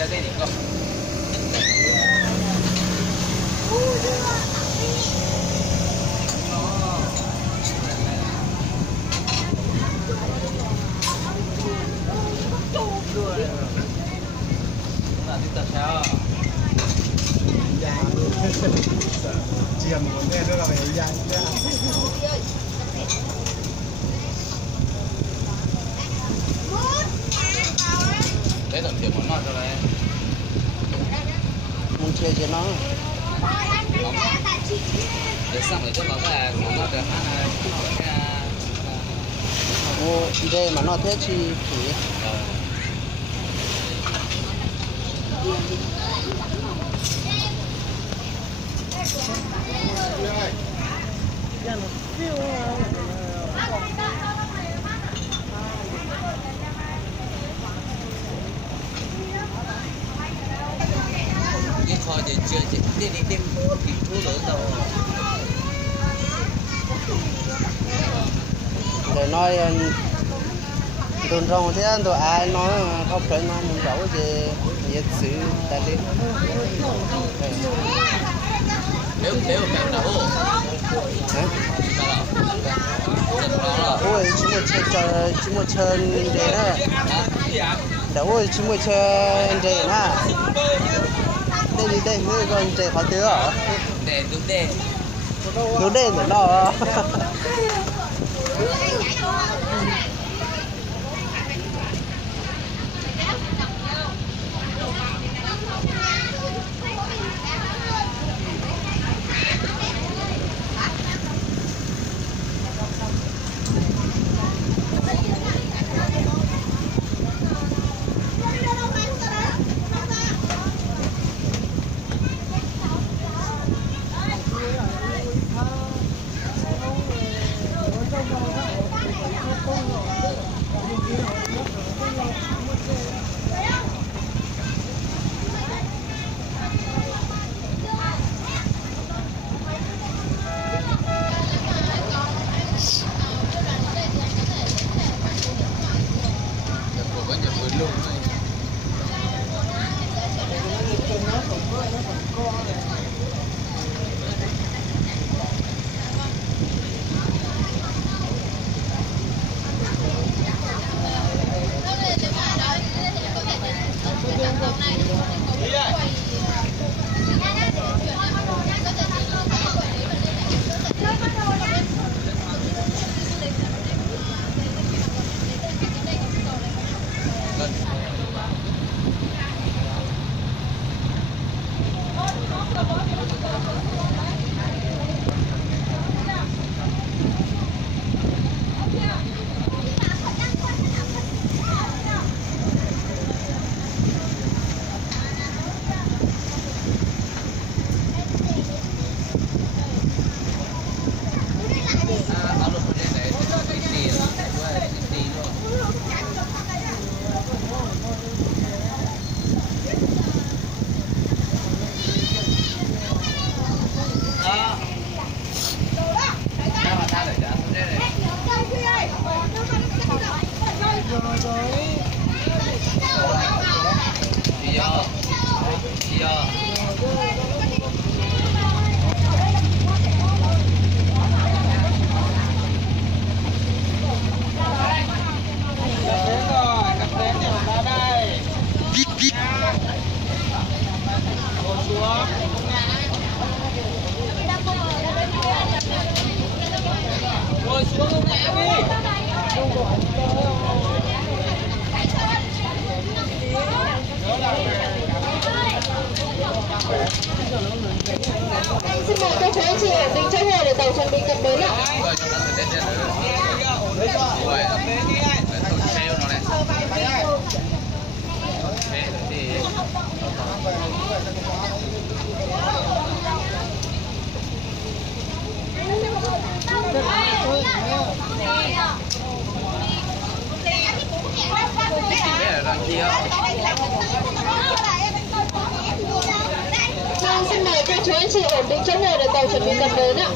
là cái gì không? Là tiếp tục sao? Chỉ một cái đó là phải dàn ra. Đấy là kiểu món ngon cho này. Muốn chơi cho nó. Để xong rồi cho nó là món ngon được ăn Ô, đây mà nó thế chi thì cái kho thì chưa đi tìm thì thu lớn đâu. rồi nói đồn rong thế anh tụi ai nói không phải nói muốn giấu gì nhiệt sự tại đi Nếu phải là ô. hả? Đó Ôi chúng một chân để đó đâu ôi chúng một chân để na đây con để khó tiêu à để đúng đúng đây nữa nó Xin mời các chú anh chị ổn định chỗ ngồi để tàu chuẩn bị cập bến ạ. Xin mời các chú anh chị ổn định chỗ ngồi để tàu chuẩn bị cập bến ạ.